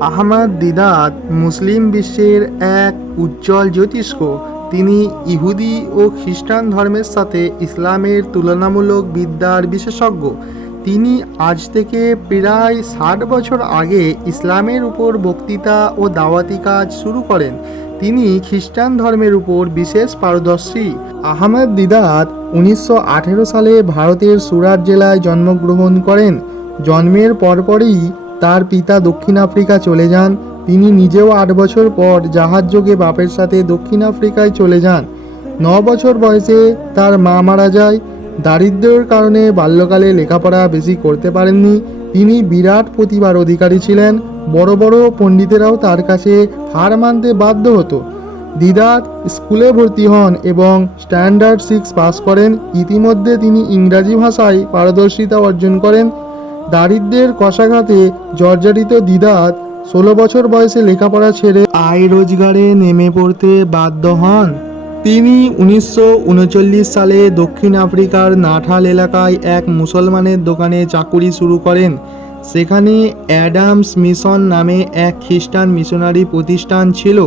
আহমদ দিদাত মুসলিম বিশ্বের এক উজ্জ্বল জ্যোতিষ্ক। তিনি ইহুদি ও খ্রিস্টান ধর্মের সাথে ইসলামের তুলনামূলক বিদ্যার বিশেষজ্ঞ। তিনি আজ থেকে প্রায় ষাট বছর আগে ইসলামের উপর বক্তৃতা ও দাওয়াতি কাজ শুরু করেন। তিনি খ্রিস্টান ধর্মের উপর বিশেষ পারদর্শী। আহমেদ দিদাত উনিশশো আঠেরো সালে ভারতের সুরাট জেলায় জন্মগ্রহণ করেন। জন্মের পরপরই তার পিতা দক্ষিণ আফ্রিকা চলে যান। তিনি নিজেও আট বছর পর জাহাজযোগে বাপের সাথে দক্ষিণ আফ্রিকায় চলে যান। ন বছর বয়সে তার মা মারা যায়। দারিদ্র্যের কারণে বাল্যকালে লেখাপড়া বেশি করতে পারেননি। তিনি বিরাট প্রতিভার অধিকারী ছিলেন। বড় বড় পণ্ডিতেরাও তার কাছে হার মানতে বাধ্য হতো। দিদাত স্কুলে ভর্তি হন এবং স্ট্যান্ডার্ড সিক্স পাস করেন। ইতিমধ্যে তিনি ইংরাজি ভাষায় পারদর্শিতা অর্জন করেন। দারিদ্র্যের কষাঘাতে জর্জরিত দিদাত ষোলো বছর বয়সে লেখাপড়া ছেড়ে আয় রোজগারে নেমে পড়তে বাধ্য হন। তিনি উনিশশো উনচল্লিশ সালে দক্ষিণ আফ্রিকার নাঠাল এলাকায় এক মুসলমানের দোকানে চাকুরি শুরু করেন। সেখানে অ্যাডামস মিশন নামে এক খ্রিস্টান মিশনারি প্রতিষ্ঠান ছিল।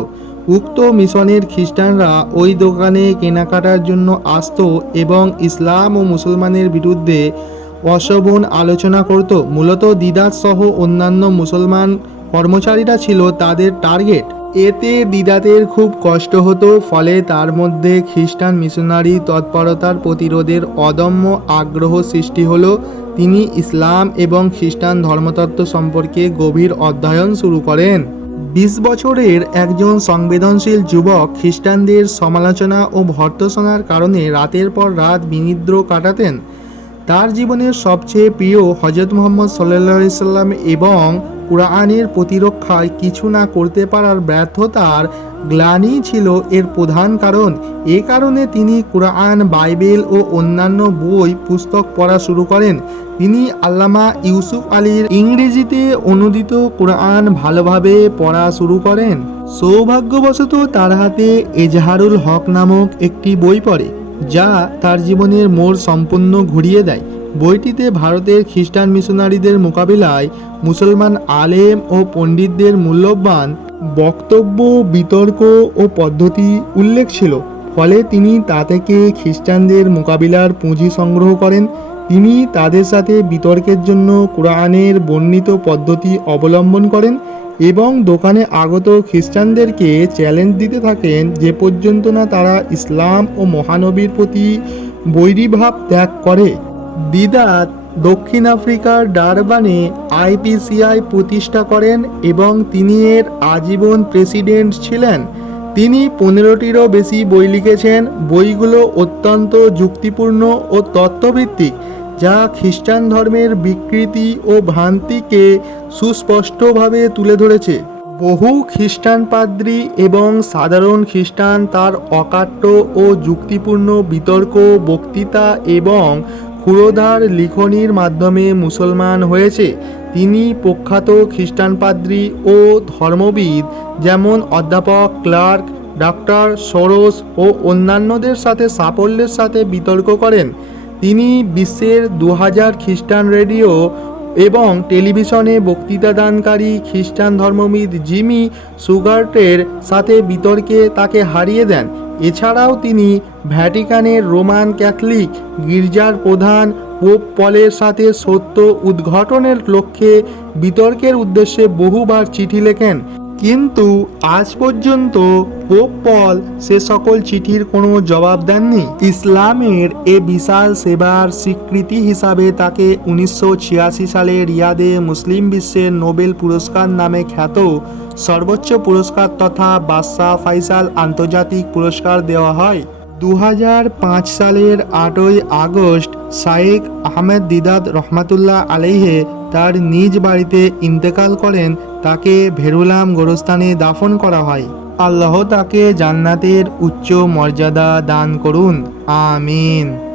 উক্ত মিশনের খ্রিস্টানরা ওই দোকানে কেনাকাটার জন্য আসতো এবং ইসলাম ও মুসলমানের বিরুদ্ধে অশোভন আলোচনা করত। মূলত দিদাত সহ অন্যান্য মুসলমান কর্মচারীরা ছিল তাদের টার্গেট। এতে দিদাতের খুব কষ্ট হতো, ফলে তার মধ্যে খ্রিস্টান মিশনারি তৎপরতার প্রতিরোধের অদম্য আগ্রহ সৃষ্টি হল। তিনি ইসলাম এবং খ্রিস্টান ধর্মতত্ত্ব সম্পর্কে গভীর অধ্যয়ন শুরু করেন। বিশ বছরের একজন সংবেদনশীল যুবক খ্রিস্টানদের সমালোচনা ও ভর্তসনার কারণে রাতের পর রাত বিনিদ্র কাটাতেন। তার জীবনের সবচেয়ে প্রিয় হজরত মোহাম্মদ সাল্লা সাল্লাম এবং কুরআনের প্রতিরক্ষায় কিছু না করতে পারার ব্যর্থতার গ্লানি ছিল এর প্রধান কারণ। এ কারণে তিনি কুরআন, বাইবেল ও অন্যান্য বই, পুস্তক পড়া শুরু করেন। তিনি আল্লামা ইউসুফ আলীর ইংরেজিতে অনুদিত কুরআন ভালোভাবে পড়া শুরু করেন। সৌভাগ্যবশত তার হাতে এজাহারুল হক নামক একটি বই পড়ে। যা তার জীবনের মোড় সম্পূর্ণ ঘুরিয়ে দেয়। বইটিতে ভারতের খ্রিস্টান মিশনারিদের মোকাবিলায় মুসলমান আলেম ও পণ্ডিতদের মূল্যবান বক্তব্য, বিতর্ক ও পদ্ধতি উল্লেখ ছিল। ফলে তিনি তা থেকে খ্রিস্টানদের মোকাবিলার পুঁজি সংগ্রহ করেন তিনি তাদের সাথে বিতর্কের জন্য কোরআনের বর্ণিত পদ্ধতি অবলম্বন করেন এবং দোকানে আগত খ্রিস্টানদেরকে চ্যালেঞ্জ দিতে থাকেন যে পর্যন্ত না তারা ইসলাম ও মহানবীর প্রতি বৈরীভাব ত্যাগ করে। দিদাত দক্ষিণ আফ্রিকার ডারবানে আইপিসিআই প্রতিষ্ঠা করেন এবং তিনি এর আজীবন প্রেসিডেন্ট ছিলেন। তিনি পনেরোটিরও বেশি বই লিখেছেন। বইগুলো অত্যন্ত যুক্তিপূর্ণ ও তত্ত্বভিত্তিক। যা খ্রিস্টান ধর্মের বিকৃতি ও ভ্রান্তিকে সুস্পষ্টভাবে তুলে ধরেছে। বহু খ্রিস্টান পাদ্রী এবং সাধারণ খ্রিস্টান তার অকাট্য ও যুক্তিপূর্ণ বিতর্ক, বক্তৃতা এবং ক্ষুরোধার লিখনির মাধ্যমে মুসলমান হয়েছে। তিনি প্রখ্যাত খ্রিস্টান পাদ্রী ও ধর্মবিদ যেমন অধ্যাপক, ক্লার্ক ডক্টর সরোস ও অন্যান্যদের সাথে সাফল্যের সাথে বিতর্ক করেন। তিনি বিশ্বের দু হাজার খ্রিস্টান রেডিও এবং টেলিভিশনে বক্তৃতাদানকারী খ্রিস্টান ধর্মবিদ জিমি সুগার্টের সাথে বিতর্কে তাকে হারিয়ে দেন। এছাড়াও তিনি ভ্যাটিকানের রোমান ক্যাথলিক গির্জার প্রধান পোপ পলের সাথে সত্য উদ্ঘাটনের লক্ষ্যে বিতর্কের উদ্দেশ্যে বহুবার চিঠি লেখেন। কিন্তু আজ পর্যন্ত পোপ পল সে সকল চিঠির কোনো জবাব দেননি। ইসলামের এ বিশাল সেবার স্বীকৃতি হিসাবে তাকে উনিশশো ছিয়াশি সালে রিয়াদে মুসলিম বিশ্বের নোবেল পুরস্কার নামে খ্যাত সর্বোচ্চ পুরস্কার তথা বাদশাহ ফাইসাল আন্তর্জাতিক পুরস্কার দেওয়া হয়। দু সালের আটই আগস্ট শায়েক আহমেদ দিদাদ রহমাতুল্লাহ আলাইহে তার নিজ বাড়িতে ইন্তেকাল করেন তাকে ভেরুলাম গোরস্থানে দাফন করা হয়। আল্লাহ তাকে জান্নাতের উচ্চ মর্যাদা দান করুন। আমিন।